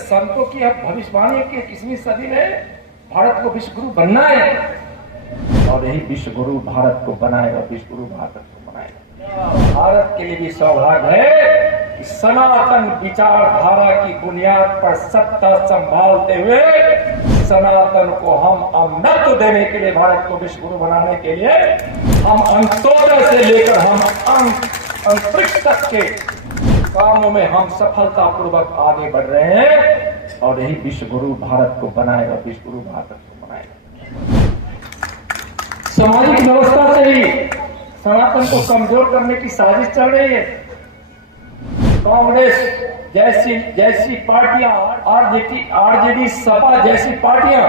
संतों की अब भविष्यवाणी की 21वीं सदी में भारत को विश्व गुरु बनना है और यही विश्व गुरु भारत को बनाएगा, विश्व गुरु भारत को बनाएगा। भारत के लिए भी सौभाग्य है कि सनातन विचारधारा की बुनियाद पर सत्ता संभालते हुए सनातन को हम अमृत देने के लिए, भारत को विश्व गुरु बनाने के लिए हम अंत्योदय से लेकर हम अंतरिक्ष तक के कामों में हम सफलतापूर्वक आगे बढ़ रहे हैं और यही विश्व गुरु भारत को बनाएगा, विश्व गुरु भारत को बनाएगा। सामाजिक व्यवस्था से ही सनातन को कमजोर करने की साजिश चल रही है। कांग्रेस जैसी पार्टियां, आरजेडी, सपा जैसी पार्टियां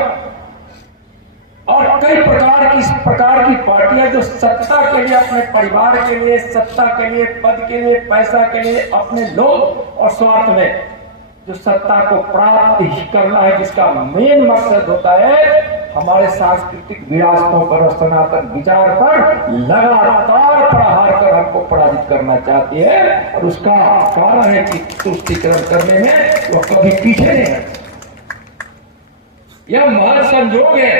और कई प्रकार की पार्टियां जो सत्ता के लिए, अपने परिवार के लिए, सत्ता के लिए, पद के लिए, पैसा के लिए, अपने लोग और स्वार्थ में जो सत्ता को प्राप्त करना है, जिसका मेन मकसद होता है हमारे सांस्कृतिक विरासतों पर और सनातन विचार पर लगातार प्रहार कर हमको पराजित करना चाहती है। और उसका कारण है कि तुष्टीकरण करने में वो कभी पीछे नहीं है। यह महज संजोग है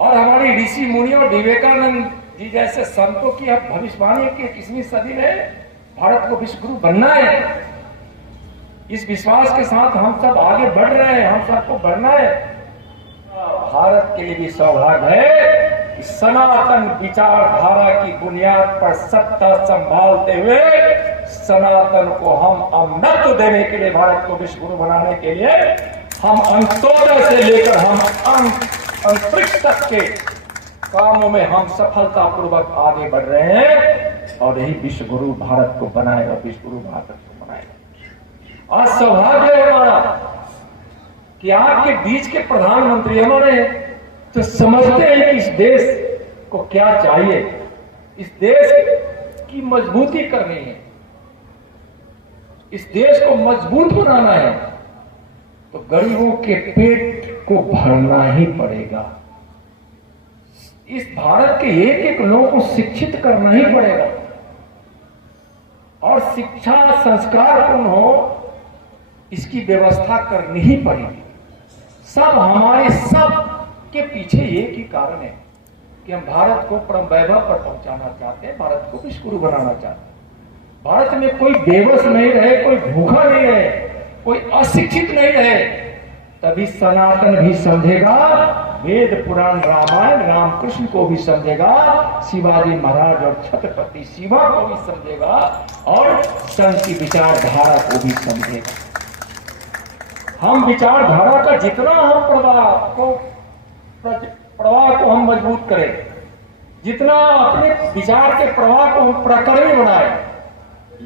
और हमारी ऋषि मुनि और विवेकानंद जी जैसे संतों की अब भविष्यवाणी की 21वीं सदी में भारत को विश्व गुरु बनना है। इस विश्वास के साथ हम सब आगे बढ़ रहे हैं, हम सबको बढ़ना है। भारत के लिए भी सौभाग्य है कि सनातन विचारधारा की बुनियाद पर सत्ता संभालते हुए सनातन को हम अमृत देने के लिए, भारत को विश्व गुरु बनाने के लिए हम अंत्योदय से लेकर हम अंतरिक्ष तक के कामों में हम सफलतापूर्वक आगे बढ़ रहे हैं और यही विश्व गुरु भारत को बनाएगा, विश्व गुरु भारत को बनाएगा। आज सौभाग्य है हमारा कि आपके बीच के प्रधानमंत्री हमारे तो समझते हैं कि इस देश को क्या चाहिए, इस देश की मजबूती करनी है, इस देश को मजबूत बनाना है तो गरीबों के पेट को भरना ही पड़ेगा। इस भारत के एक एक लोगों को शिक्षित करना ही पड़ेगा और शिक्षा संस्कारपूर्ण हो इसकी व्यवस्था करनी ही पड़ेगी। सब हमारे सब के पीछे एक ही कारण है कि हम भारत को परम वैभव पर पहुंचाना चाहते हैं, भारत को विश्व गुरु बनाना चाहते हैं। भारत में कोई बेबस नहीं रहे, कोई भूखा नहीं रहे, कोई अशिक्षित नहीं रहे, तभी सनातन भी समझेगा, वेद पुराण रामायण रामकृष्ण को भी समझेगा, शिवाजी महाराज और छत्रपति शिवा को भी समझेगा और संत की विचारधारा को भी समझेगा। हम विचारधारा का जितना हम प्रवाह को हम मजबूत करें, जितना अपने विचार के प्रवाह को हम प्रकर्मी बनाए,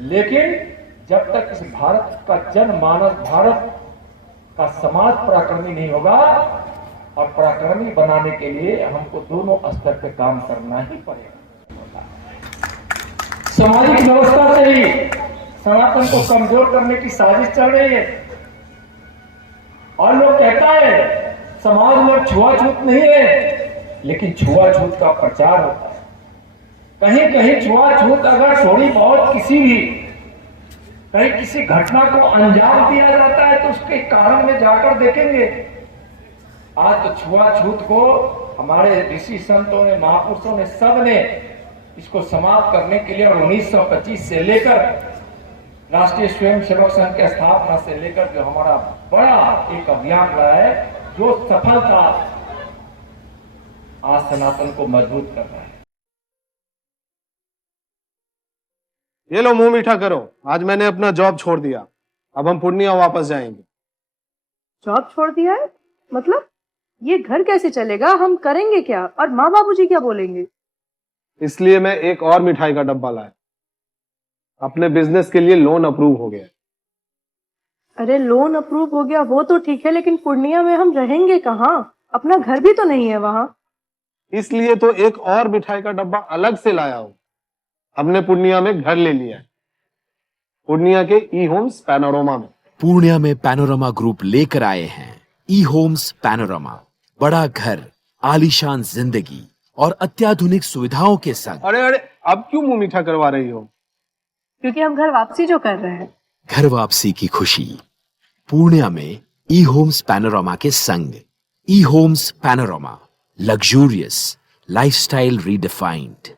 लेकिन जब तक इस भारत का जनमानस, भारत का समाज पराक्रमी नहीं होगा और पराक्रमी बनाने के लिए हमको दोनों स्तर पे काम करना ही पड़ेगा। सामाजिक व्यवस्था से ही सनातन को कमजोर करने की साजिश चल रही है और लोग कहता है समाज में छुआछूत नहीं है, लेकिन छुआछूत का प्रचार होता है। कहीं कहीं छुआछूत अगर थोड़ी बहुत कहीं किसी घटना को अंजाम दिया जाता है तो उसके कारण में जाकर देखेंगे। आज तो छुआछूत को हमारे ऋषि संतों ने, महापुरुषों ने, सब ने इसको समाप्त करने के लिए और 1925 से लेकर राष्ट्रीय स्वयंसेवक संघ की स्थापना से लेकर जो हमारा बड़ा एक अभियान रहा है, जो सफलता आज सनातन को मजबूत कर रहा है। ये लो मुंह मीठा करो, आज मैंने अपना जॉब छोड़ दिया, अब हम पूर्णिया वापस जाएंगे। जॉब छोड़ दिया है? मतलब ये घर कैसे चलेगा, हम करेंगे क्या और माँ बाबूजी क्या बोलेंगे? इसलिए मैं एक और मिठाई का डब्बा लाया। अपने बिजनेस के लिए लोन अप्रूव हो गया। अरे लोन अप्रूव हो गया वो तो ठीक है, लेकिन पूर्णिया में हम रहेंगे कहाँ? अपना घर भी तो नहीं है वहाँ। इसलिए तो एक और मिठाई का डब्बा अलग से लाया हूँ। हमने पूर्णिया में घर ले लिया है, पूर्णिया के ई होम्स पैनोरमा में। पूर्णिया में पैनोरमा ग्रुप लेकर आए हैं ई होम्स पैनोरमा। बड़ा घर, आलीशान जिंदगी और अत्याधुनिक सुविधाओं के संग। अरे अब क्यों मुंह मीठा करवा रही हो? क्योंकि हम घर वापसी जो कर रहे हैं। घर वापसी की खुशी पूर्णिया में ई होम्स पैनोरामा के संग। E homes panorama, luxurious lifestyle redefined.